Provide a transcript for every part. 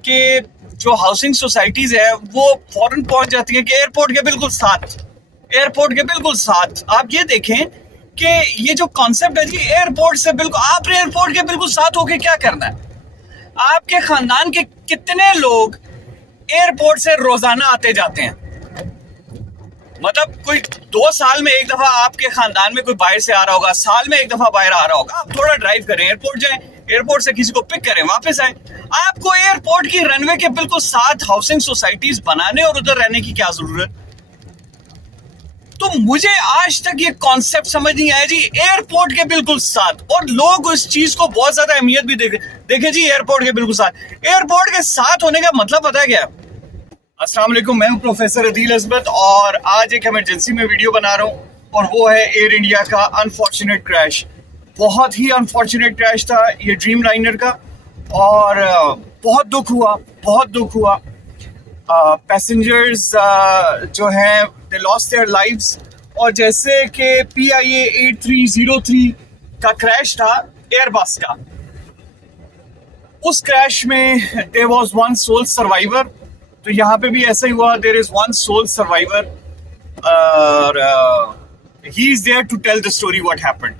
कि जो housing societies है वो फौरन पहुंच जाती है कि एयरपोर्ट के बिल्कुल साथ, एयरपोर्ट के बिल्कुल साथ। आप ये देखें कि ये जो कॉन्सेप्ट है जी, एयरपोर्ट से बिल्कुल, आपने एयरपोर्ट के बिल्कुल साथ होके क्या करना है? आपके खानदान के कितने लोग एयरपोर्ट से रोजाना आते जाते हैं? मतलब कोई 2 साल में एक दफा आपके खानदान में कोई बाहर से आ रहा होगा, साल में एक दफा बाहर आ रहा होगा। आप थोड़ा ड्राइव करें, एयरपोर्ट जाएं, एयरपोर्ट से किसी को पिक करें, वापस आए। आपको एयरपोर्ट की रनवे के बिल्कुल साथ हाउसिंग सोसाइटीज बनाने और उधर रहने की क्या जरूरत? तो मुझे आज तक ये कॉन्सेप्ट समझ नहीं आया जी, एयरपोर्ट के बिल्कुल साथ। और लोग उस चीज को बहुत ज्यादा अहमियत भी देखे जी, एयरपोर्ट के बिल्कुल साथ। एयरपोर्ट के साथ होने का मतलब पता है क्या? अस्सलाम वालेकुम, मैं हूं प्रोफेसर अदील अजमत और आज एक इमरजेंसी में वीडियो बना रहा हूं और वो है एयर इंडिया का अनफॉर्चुनेट क्रैश। बहुत ही अनफॉर्चुनेट क्रैश था ये ड्रीम लाइनर का और बहुत दुख हुआ, बहुत दुख हुआ। पैसेंजर्स जो हैं दे लॉस्ट देयर लाइव्स। और जैसे कि PIA 8303 का क्रैश था एयरबस का, उस क्रैश में there was one soul survivor. तो यहाँ पे भी ऐसा ही हुआ, there is one soul survivor और he is there to tell the story what happened.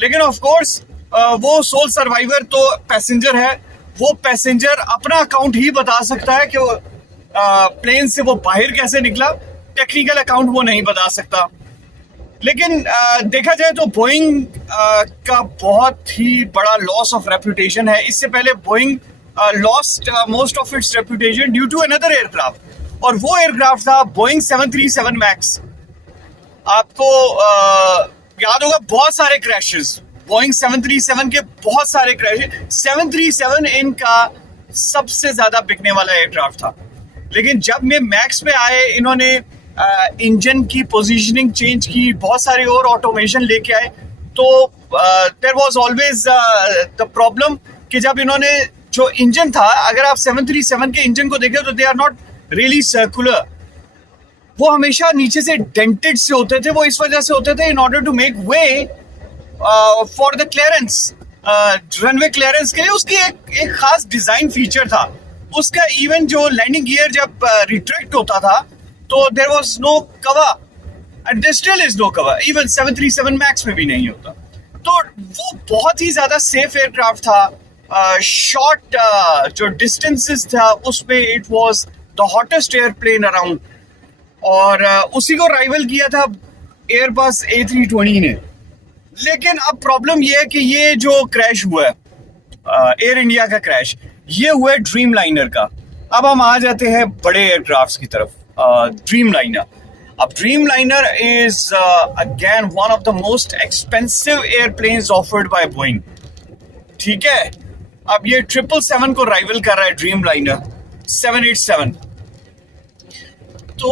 लेकिन ऑफ कोर्स वो सोल सर्वाइवर तो पैसेंजर है, वो पैसेंजर अपना अकाउंट ही बता सकता है कि वो प्लेन से वो बाहर कैसे निकला। टेक्निकल अकाउंट वो नहीं बता सकता। लेकिन देखा जाए तो बोइंग का बहुत ही बड़ा लॉस ऑफ रेपुटेशन है। इससे पहले Boeing lost most of its reputation due to another aircraft, और वो एयरक्राफ्ट था बोइंग 737 मैक्स। आपको याद होगा बहुत सारे क्रैशेस, बोइंग 737 के बहुत सारे क्रैशेस। 737 इनका सबसे ज्यादा बिकने वाला एयरक्राफ्ट था। लेकिन जब में मैक्स पे आए, इन्होंने इंजन की पोजीशनिंग चेंज की, बहुत सारे और ऑटोमेशन लेके आए। तो there was always the problem कि जब इन्होंने जो इंजन था, अगर आप 737 के इंजन को देखें तो they are not really circular, वो हमेशा नीचे से डेंटेड से होते थे। वो इस वजह से होते थे in order to make way for the clearance, runway clearance के लिए उसकी एक खास डिजाइन फीचर था उसका। इवन जो लैंडिंग गियर जब रिट्रैक्ट होता था तो there was no cover and there still is no cover, even 737 MAX में भी नहीं होता। तो वो बहुत ही ज्यादा सेफ एयरक्राफ्ट था। शॉर्ट जो डिस्टेंसेस था उसमें it was the hottest airplane around, और उसी को राइवल किया था एयरबस A320 ने। लेकिन अब प्रॉब्लम ये है कि ये जो क्रैश हुआ है एयर इंडिया का क्रैश, ये हुआ है ड्रीम लाइनर का। अब हम आ जाते हैं बड़े एयरक्राफ्ट्स की तरफ। ड्रीम लाइनर, अब dream liner is again one of the most expensive airplanes offered by Boeing. ठीक है, अब ये 777 को राइवल कर रहा है ड्रीम लाइनर 787। तो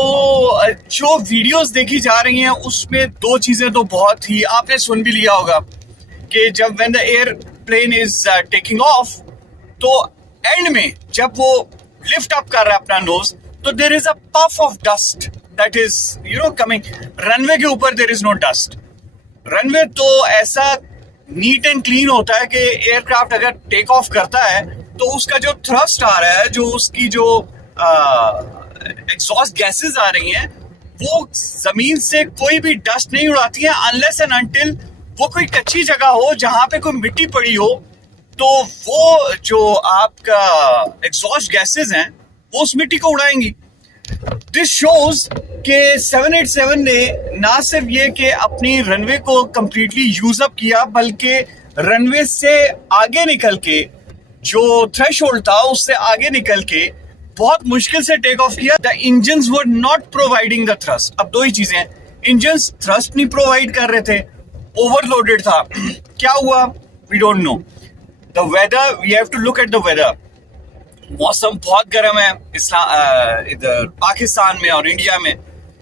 जो वीडियोस देखी जा रही हैं उसमें दो चीजें तो बहुत ही आपने सुन भी लिया होगा कि जब when the airplane is taking of, तो एंड में जब वो लिफ्ट अप कर रहा है अपना नोज, तो there is a puff of dust that is coming. Runway के ऊपर there is no dust. Runway तो ऐसा नीट एंड क्लीन होता है कि एयरक्राफ्ट अगर टेक ऑफ करता है तो उसका जो थ्रस्ट आ रहा है, जो उसकी जो एग्जॉस्ट गैसेस आ रही हैं, वो जमीन से कोई भी डस्ट नहीं उड़ाती है अनलेस एंड अनटिल वो कोई कच्ची जगह हो जहां पे कोई मिट्टी पड़ी हो। तो वो जो आपका एग्जॉस्ट गैसेस हैं वो उस मिट्टी को उड़ाएंगी। दिस शोज कि 787 ने ना सिर्फ ये कि अपनी रनवे को कंप्लीटली यूज अप किया, बल्कि रनवे से आगे निकल के जो थ्रेशोल्ड था उससे आगे निकल के बहुत मुश्किल से टेक ऑफ किया। The engines were not providing the thrust. अब दो ही चीजें हैं, इंजन्स थ्रस्ट नहीं प्रोवाइड कर रहे थे, ओवरलोडेड था। क्या हुआ we don't know. The weather, we have to look at the weather. मौसम बहुत गर्म है इधर पाकिस्तान में और इंडिया में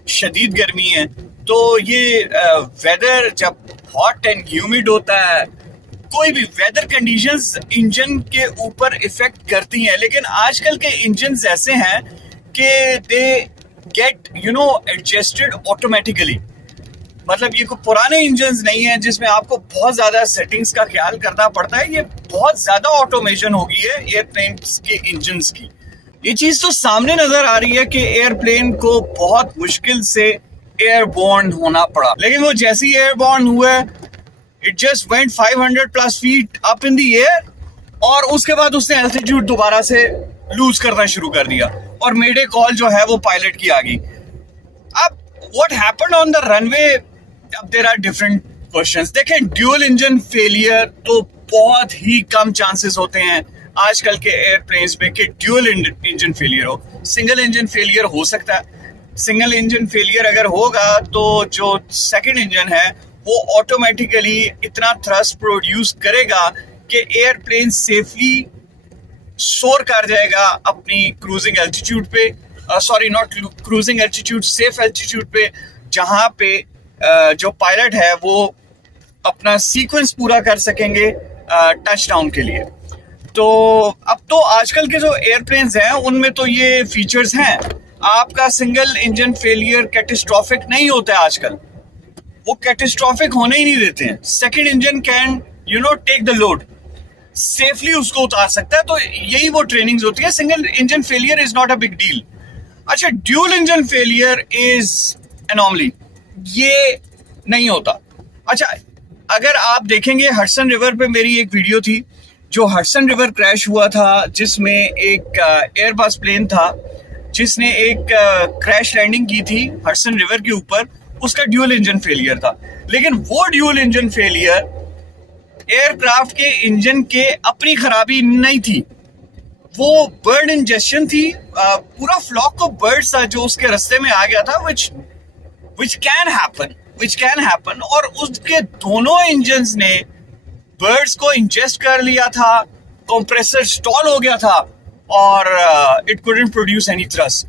शदीद गर्मी है। तो ये वेदर जब हॉट एंड ह्यूमिड होता है, कोई भी वेदर कंडीशंस इंजन के ऊपर इफेक्ट करती हैं। लेकिन आजकल के इंजन्स ऐसे हैं कि दे गेट एडजस्टेड ऑटोमेटिकली। मतलब ये कोई पुराने इंजन नहीं है जिसमें आपको बहुत ज्यादा सेटिंग्स का ख्याल करना पड़ता है। ये बहुत ज्यादा ऑटोमेशन हो गई है एयरप्लेन के इंजन की। ये चीज तो सामने नजर आ रही है कि एयरप्लेन को बहुत मुश्किल से एयरबोर्न होना पड़ा, लेकिन वो जैसे ही एयरबोर्न हुआ it just went 500 plus feet up in the air, और उसके बाद उसने एल्टीट्यूड दोबारा से लूज करना शुरू कर दिया और मेडे कॉल जो है वो पायलट की आ गई। अब what happened on the runway, अब देयर आर डिफरेंट क्वेश्चंस। देखें, ड्यूल इंजन फेलियर तो बहुत ही कम चांसेस होते हैं आजकल के एयरप्लेन्स में कि ड्यूल इंजन फेलियर हो। सिंगल इंजन फेलियर हो सकता है। सिंगल इंजन फेलियर अगर होगा तो जो सेकंड इंजन है वो ऑटोमेटिकली इतना थ्रस्ट प्रोड्यूस करेगा कि एयरप्लेन सेफली सोर कर जाएगा अपनी क्रूजिंग एल्टीट्यूड पे, sorry not cruising altitude, safe altitude पे, जहां पे जो पायलट है वो अपना सीक्वेंस पूरा कर सकेंगे टच डाउन के लिए। तो अब तो आजकल के जो एयरप्लेन्स हैं उनमें तो ये फीचर्स हैं। आपका सिंगल इंजन फेलियर कैटेस्ट्रॉफिक नहीं होता है आजकल, वो कैटेस्ट्रॉफिक होने ही नहीं देते हैं। Second engine can take the load, safely उसको उतार सकता है। तो यही वो ट्रेनिंग्स होती है। Single engine failure is not a big deal. अच्छा, dual engine failure is anomaly, ये नहीं होता। अच्छा, अगर आप देखेंगे हडसन रिवर पे मेरी एक वीडियो थी, जो हडसन रिवर क्रैश हुआ था जिसमें एक एयरबस प्लेन था जिसने एक क्रैश लैंडिंग की थी हडसन रिवर के ऊपर, उसका ड्यूल इंजन फेलियर था। लेकिन वो ड्यूल इंजन फेलियर एयरक्राफ्ट के इंजन के अपनी खराबी नहीं थी, वो बर्ड इंजेक्शन थी। पूरा फ्लॉक ऑफ बर्ड्स था जो उसके रास्ते में आ गया था, which can happen, और उसके दोनों इंजन्स ने बर्ड्स को इंजेस्ट कर लिया था, कंप्रेसर स्टॉल हो गया था और it couldn't produce any thrust.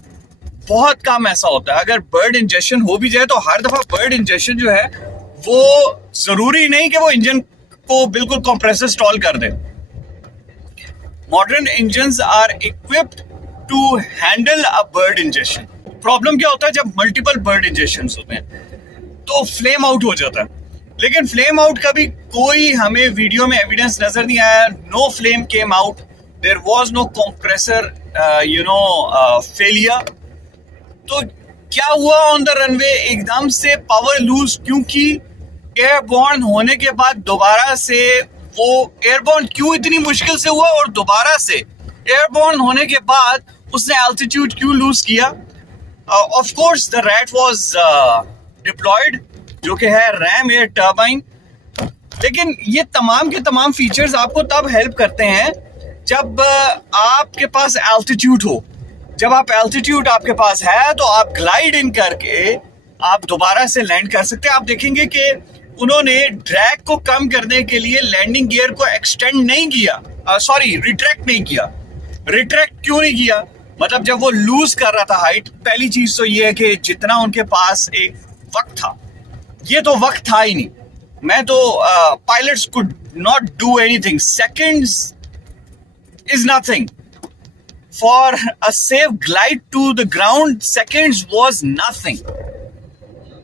बहुत कम ऐसा होता है। अगर बर्ड इंजेक्शन हो भी जाए तो हर दफा बर्ड इंजेक्शन जो है वो जरूरी नहीं कि वो इंजन को बिल्कुल कंप्रेसर स्टॉल कर दे। Modern engines are equipped to handle a bird injection. Problem क्या होता है जब मल्टीपल बर्ड इंजेक्शंस होते हैं तो फ्लेम आउट हो जाता है। लेकिन फ्लेम आउट का भी कोई हमें वीडियो में एविडेंस नजर नहीं आया। No flame came out, there was no compressor failure. तो क्या हुआ ऑन द रनवे, एकदम से पावर लूज, क्योंकि एयरबोर्न होने के बाद दोबारा से वो एयरबोर्न क्यों इतनी मुश्किल से हुआ और दोबारा से एयरबोर्न होने के बाद उसने एल्टीट्यूड क्यों लूज किया। Of course the RAT was deployed, जो कि है रैम एयर टर्बाइन। लेकिन ये तमाम के तमाम फीचर्स आपको तब हेल्प करते हैं जब आपके पास एल्टीट्यूड हो। जब आप एल्टीट्यूड आपके पास है तो आप ग्लाइड इन करके आप दोबारा से लैंड कर सकते हैं। आप देखेंगे कि उन्होंने ड्रैग को कम करने के लिए लैंडिंग गियर को एक्सटेंड नहीं किया, रिट्रैक्ट नहीं किया। रिट्रैक्ट क्यों नहीं किया? मतलब जब वो लूज कर रहा था हाइट, पहली चीज तो ये है कि जितना उनके पास एक वक्त था, ये तो वक्त था ही नहीं। मैं तो pilots could not do anything, seconds is nothing for a safe glide to the ground, seconds was nothing.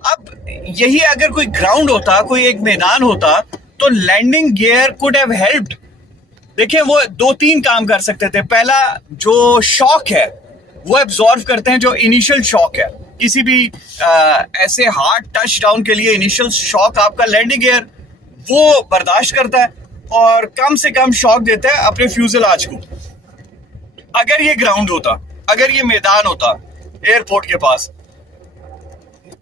अब यही अगर कोई ग्राउंड होता, कोई एक मैदान होता, तो landing gear could have helped. देखिए, वो 2-3 काम कर सकते थे। पहला, जो शॉक है वो एब्जॉर्व करते हैं, जो इनिशियल शॉक है किसी भी ऐसे हार्ड टच डाउन के लिए इनिशियल शॉक आपका लैंडिंग गियर वो बर्दाश्त करता है और कम से कम शॉक देता है अपने फ्यूजलाज को। अगर ये ग्राउंड होता, अगर ये मैदान होता एयरपोर्ट के पास,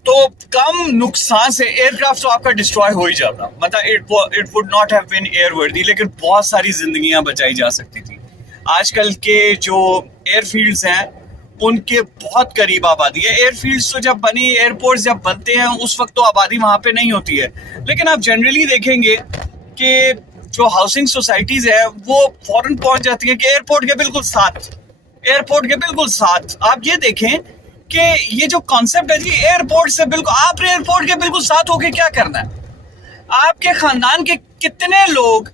तो कम नुकसान से एयरक्राफ्ट तो आपका डिस्ट्रॉय हो ही जाता, मतलब it would not have been airworthy, लेकिन बहुत सारी जिंदगियां बचाई जा सकती थी। आजकल के जो एयरफील्ड्स हैं उनके बहुत करीब आबादी है। एयरफील्ड्स तो जब बनी, एयरपोर्ट्स जब बनते हैं उस वक्त तो आबादी वहां पे नहीं होती है, लेकिन आप जनरली देखेंगे कि जो हाउसिंग सोसाइटीज है वो फौरन पहुंच जाती है कि एयरपोर्ट के बिल्कुल साथ, एयरपोर्ट के बिल्कुल साथ। आप ये देखें कि ये जो कॉन्सेप्ट है जी, एयरपोर्ट से बिल्कुल, आप एयरपोर्ट के बिल्कुल साथ होके क्या करना है? आपके खानदान के कितने लोग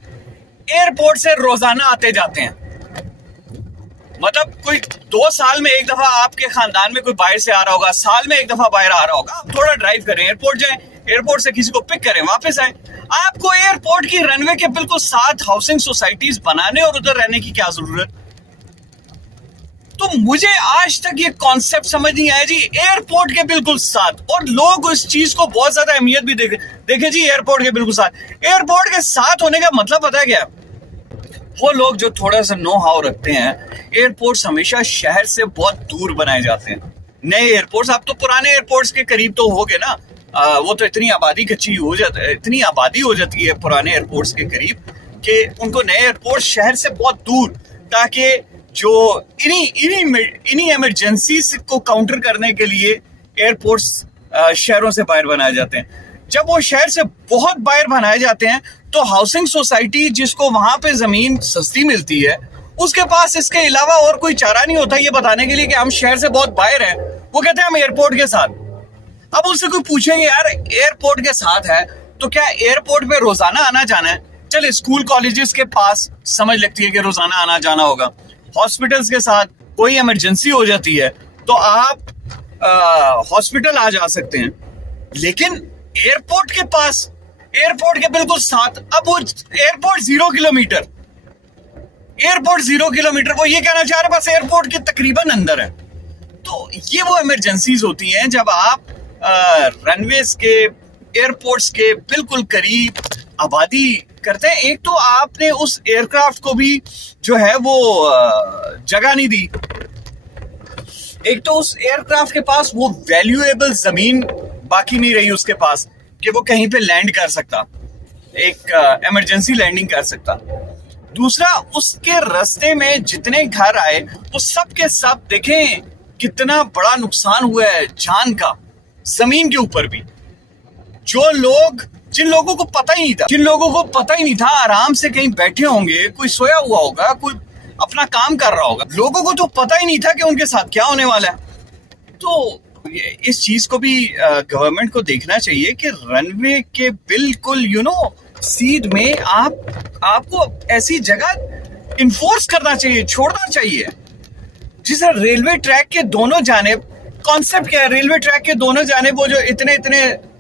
एयरपोर्ट से रोजाना आते जाते हैं? मतलब कोई 2 साल में एक दफा आपके खानदान में कोई बाहर से आ रहा होगा, साल में एक दफा बाहर आ रहा होगा। आप थोड़ा ड्राइव करें, एयरपोर्ट जाएं, एयरपोर्ट से किसी को पिक करें, वापस आए। आपको एयरपोर्ट की रनवे के बिल्कुल साथ हाउसिंग सोसाइटीज बनाने और उधर रहने की क्या जरूरत? तो मुझे आज तक ये कॉन्सेप्ट समझ नहीं आया जी, एयरपोर्ट के बिल्कुल साथ। और लोग उस चीज को बहुत ज्यादा अहमियत भी देखे जी, एयरपोर्ट के बिल्कुल साथ। एयरपोर्ट के साथ होने का मतलब पता है क्या? वो लोग जो थोड़ा सा नो हाउ रखते हैं, एयरपोर्ट्स हमेशा शहर से बहुत दूर बनाए जाते हैं। नए एयरपोर्ट्स, आप तो पुराने एयरपोर्ट्स के करीब तो हो गए ना, वो तो इतनी आबादी कच्ची हो जाती है, इतनी आबादी हो जाती है पुराने एयरपोर्ट्स के करीब कि उनको नए एयरपोर्ट शहर से बहुत दूर, ताकि जो इन्हीं इमरजेंसी को काउंटर करने के लिए एयरपोर्ट्स शहरों से बाहर बनाए जाते हैं। जब वो शहर से बहुत बाहर बनाए जाते हैं तो हाउसिंग सोसाइटी जिसको वहां पे जमीन सस्ती मिलती है, उसके पास इसके अलावा और कोई चारा नहीं होता ये बताने के लिए कि हम शहर से बहुत बाहर हैं। वो कहते हैं हम एयरपोर्ट के साथ। अब उनसे कोई पूछेंगे यार एयरपोर्ट के साथ है तो क्या एयरपोर्ट पे रोजाना आना जाना है? चले स्कूल कॉलेजेस के पास समझ लगती है कि रोजाना आना जाना होगा। हॉस्पिटल्स के साथ कोई इमरजेंसी हो जाती है तो आप हॉस्पिटल आ जा सकते हैं, लेकिन एयरपोर्ट के पास, एयरपोर्ट के बिल्कुल साथ, अब वो एयरपोर्ट 0 किलोमीटर, एयरपोर्ट 0 किलोमीटर, वो ये कहना चाह रहे बस एयरपोर्ट के तकरीबन अंदर है। तो ये वो इमरजेंसीज होती हैं जब आप रनवेज के, एयरपोर्ट्स के बिल्कुल करीब आबादी करते हैं। एक तो आपने उस एयरक्राफ्ट को भी जो है वो जगह नहीं दी, एक तो उस एयरक्राफ्ट के पास वो वैल्यूएबल जमीन बाकी नहीं रही उसके पास कि वो कहीं पे लैंड कर सकता, एक इमरजेंसी लैंडिंग कर सकता। दूसरा, उसके रास्ते में जितने घर आए वो सब के सब देखें कितना बड़ा नुकसान हुआ है जान का, जमीन के ऊपर भी। जो लोग, जिन लोगों को पता ही नहीं था आराम से कहीं बैठे होंगे, कोई सोया हुआ होगा, कोई अपना काम कर रहा होगा, लोगों को तो पता ही नहीं था कि उनके साथ क्या होने वाला है। तो इस चीज को भी गवर्नमेंट को देखना चाहिए कि रनवे के बिल्कुल सीध में आपको ऐसी जगह इन्फोर्स करना चाहिए, छोड़ना चाहिए। जिस रेलवे ट्रैक के दोनों जानिब, कॉन्सेप्ट क्या है, रेलवे ट्रैक के दोनों जानिब वो जो इतने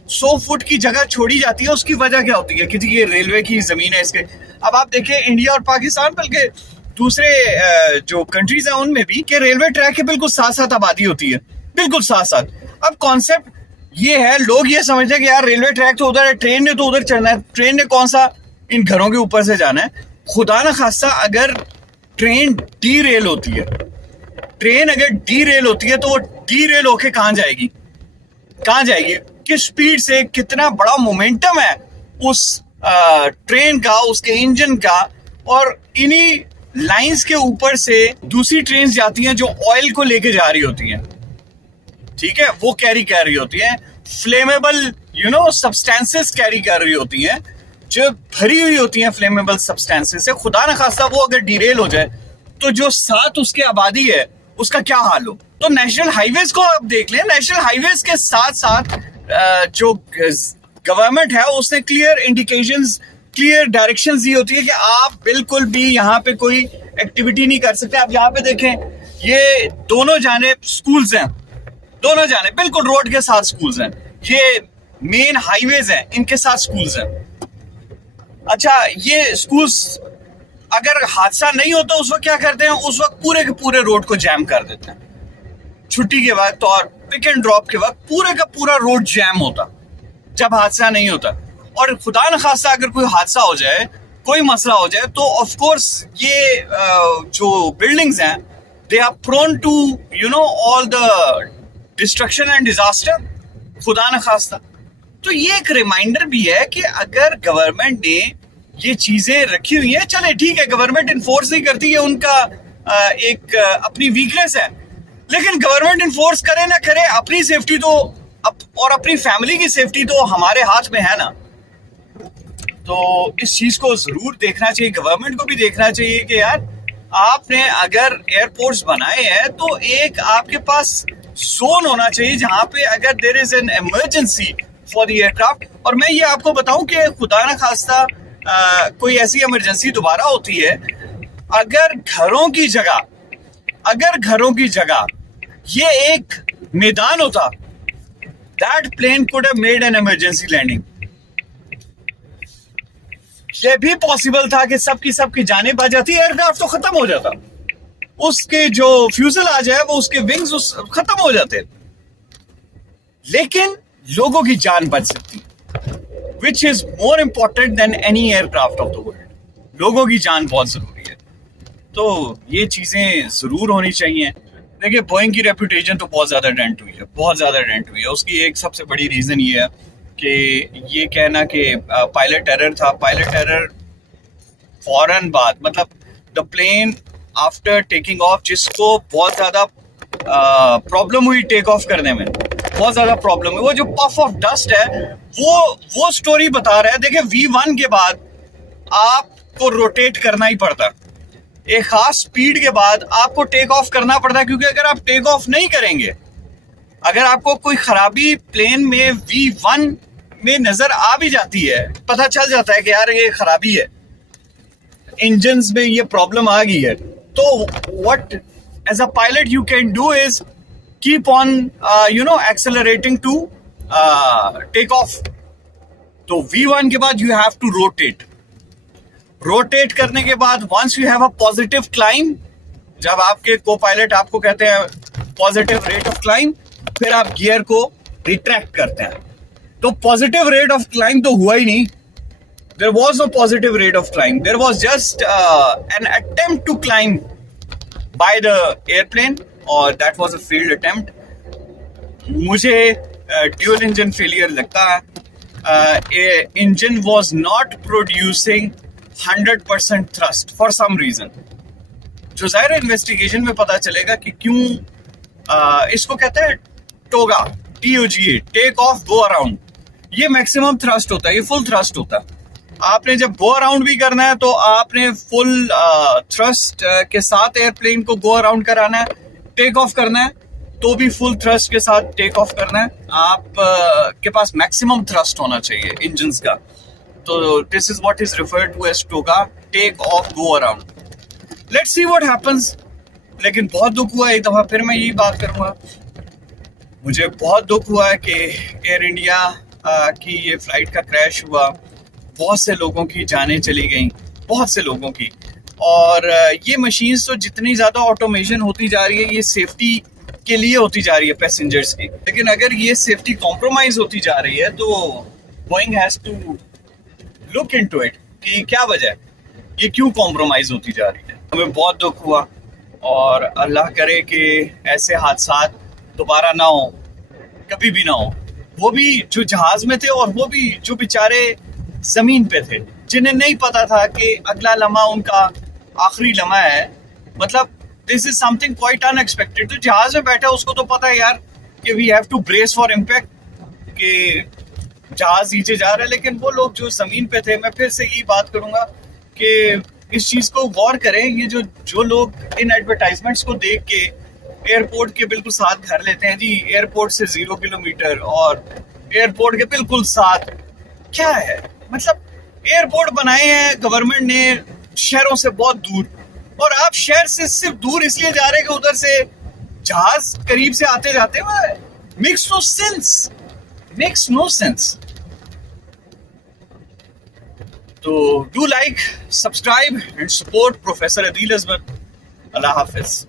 100 फुट की जगह छोड़ी जाती है, उसकी वजह क्या होती है? क्योंकि ये रेलवे की जमीन है इसके। अब आप देखिए इंडिया और पाकिस्तान बल्कि दूसरे जो कंट्रीज हैं उनमें भी कि रेलवे ट्रैक के बिल्कुल साथ साथ आबादी होती है, बिल्कुल साथ साथ। अब कॉन्सेप्ट ये है, लोग ये समझते हैं कि यार रेलवे ट्रैक तो उधर है, ट्रेन ने तो उधर चढ़ना है, ट्रेन ने कौन सा इन घरों के ऊपर से जाना है। खुदा ना खास्ता अगर ट्रेन डी रेल होती है, ट्रेन अगर डी रेल होती है तो वो डी रेल होके कहाँ जाएगी? किस स्पीड से, कितना बड़ा मोमेंटम है उस ट्रेन का, उसके इंजन का, और इन्हीं लाइंस के ऊपर से दूसरी ट्रेन जाती हैं जो ऑयल को लेके जा रही होती हैं, ठीक है, वो कैरी कर रही होती हैं, फ्लेमेबल सब्सटेंसेस कैरी कर रही होती हैं, जो भरी हुई होती हैं फ्लेमेबल सब्सटेंसेस से। खुदा न खास्ता वो अगर डिरेल हो जाए तो जो साथ उसके आबादी है उसका क्या हाल हो। तो नेशनल हाईवेज को आप देख लें, नेशनल हाईवेज के साथ साथ जो गवर्नमेंट है उसने क्लियर इंडिकेशंस, क्लियर डायरेक्शंस दी होती है कि आप बिल्कुल भी यहाँ पे कोई एक्टिविटी नहीं कर सकते। आप यहाँ पे देखें, ये दोनों जाने स्कूल्स हैं, दोनों जाने बिल्कुल रोड के साथ स्कूल्स हैं, ये मेन हाईवेज हैं, इनके साथ स्कूल्स हैं। अच्छा, ये स्कूल्स अगर हादसा नहीं होता उस वक्त क्या करते हैं? उस वक्त पूरे के पूरे रोड को जैम कर देते हैं। छुट्टी के वक्त और पिक एंड ड्रॉप के वक्त पूरे का पूरा रोड जैम होता जब हादसा नहीं होता। और खुदा न खास्ता अगर कोई हादसा हो जाए, कोई मसला हो जाए, तो ऑफ कोर्स ये जो बिल्डिंग्स हैं they are prone to all the destruction and disaster, खुदा न खास्ता। तो ये एक रिमाइंडर भी है कि अगर गवर्नमेंट ने ये चीजें रखी हुई हैं, चले ठीक है गवर्नमेंट इन्फोर्स नहीं करती है, उनका एक अपनी वीकनेस है, लेकिन गवर्नमेंट इन्फोर्स करे ना करे, अपनी सेफ्टी तो और अपनी फैमिली की सेफ्टी तो हमारे हाथ में है ना। तो इस चीज को जरूर देखना चाहिए, गवर्नमेंट को भी देखना चाहिए कि यार आपने अगर एयरपोर्ट्स बनाए हैं तो एक आपके पास जोन होना चाहिए जहां पे अगर there is an emergency for the aircraft. और मैं ये आपको बताऊं कि खुदा ना खास्ता कोई ऐसी इमरजेंसी दोबारा होती है, अगर घरों की जगह ये एक मैदान होता, That plane could have made an emergency landing. ये भी पॉसिबल था कि सबकी जानें बच जाती, एयरक्राफ्ट तो खत्म हो जाता, उसके जो फ्यूजलाज है वो उसके विंग्स खत्म हो जाते, लेकिन लोगों की जान बच सकती, which is more important than any aircraft of the world. लोगों की जान बहुत जरूरी है, तो ये चीजें जरूर होनी चाहिए। देखिए, बोइंग की रेपुटेशन तो बहुत ज्यादा डेंट हुई है, बहुत ज्यादा डेंट हुई है। उसकी एक सबसे बड़ी रीजन ये है कि ये कहना कि पायलट एरर था। पायलट एरर फौरन बाद, मतलब the plane after taking off, जिसको बहुत ज्यादा प्रॉब्लम हुई टेक ऑफ करने में, बहुत ज्यादा प्रॉब्लम है। वो जो पफ ऑफ डस्ट है वो स्टोरी बता रहा है। देखिए, V1 के बाद आपको रोटेट करना ही पड़ता, एक खास स्पीड के बाद आपको टेक ऑफ करना पड़ता है, क्योंकि अगर आप टेक ऑफ नहीं करेंगे, अगर आपको कोई खराबी प्लेन में V1 में नजर आ भी जाती है, पता चल जाता है कि यार ये खराबी है, इंजन्स में ये प्रॉब्लम आ गई है, तो what as a pilot you can do is keep on accelerating to take off. तो V1 के बाद यू हैव टू रोटेट करने के बाद once you have a positive climb, जब आपके को पायलट आपको कहते हैं पॉजिटिव रेट ऑफ क्लाइंब, फिर आप गियर को रिट्रैक्ट करते हैं। तो पॉजिटिव रेट ऑफ क्लाइंब तो हुआ ही नहीं, there was no positive rate of climb, there was just an attempt to climb by the airplane, और that was a failed attempt. मुझे ड्यूल इंजन फेलियर लगता है। Engine was not producing 100% thrust for some reason, जो जाहिर investigation में पता चलेगा कि क्यों। इसको कहते हैं TOGA, TOGA, take off go around. ये मैक्सिमम थ्रस्ट होता है, ये फुल थ्रस्ट होता है। आपने जब गो अराउंड भी करना है तो आपने फुल थ्रस्ट के साथ एयरप्लेन को गो अराउंड कराना है, टेक ऑफ करना है तो भी फुल थ्रस्ट के साथ टेक ऑफ करना है। आप के पास मैक्सिमम थ्रस्ट होना चाहिए इंजन्स का। तो this is what is referred to as TOGA, take off go around. Let's see what happens. लेकिन बहुत दुख हुआ, एक दफा फिर मैं यही बात करूंगा, मुझे बहुत दुख हुआ है कि एयर इंडिया की ये फ्लाइट का क्रैश हुआ, बहुत से लोगों की जानें चली गई, बहुत से लोगों की। और ये मशीन्स तो जितनी ज़्यादा ऑटोमेशन होती जा रही है, ये सेफ्टी के लिए होती जा रही है पैसेंजर्स की, लेकिन अगर ये सेफ्टी कॉम्प्रोमाइज होती जा रही है तो Boeing has to look into it कि क्या वजह है, ये क्यों कॉम्प्रोमाइज होती जा रही है। हमें बहुत दुख हुआ और अल्लाह करे कि ऐसे हादसा दोबारा ना हो, कभी भी ना हो। वो भी जो जहाज में थे और वो भी जो बेचारे जमीन पे थे, जिन्हें नहीं पता था कि अगला लम्हा उनका आखिरी लम्हा है। मतलब this is something quite unexpected. तो जहाज में बैठा उसको तो पता है यार कि we have to brace for impact, कि जहाज नीचे जा रहा है। लेकिन वो लोग जो जमीन पे थे, मैं फिर से यही बात करूंगा कि इस चीज को गौर करें। ये जो लोग इन एडवर्टाइजमेंट्स को देख के एयरपोर्ट के बिल्कुल साथ घर लेते हैं, जी एयरपोर्ट से 0 किलोमीटर और एयरपोर्ट के बिल्कुल साथ, क्या है मतलब? एयरपोर्ट बनाए हैं गवर्नमेंट ने शहरों से बहुत दूर, और आप शहर से सिर्फ दूर इसलिए जा रहे हैं कि उधर से जहाज करीब से आते जाते हैं। Makes no sense. तो do like, subscribe and support professor Adeel Ajmal. अल्लाह हाफिज।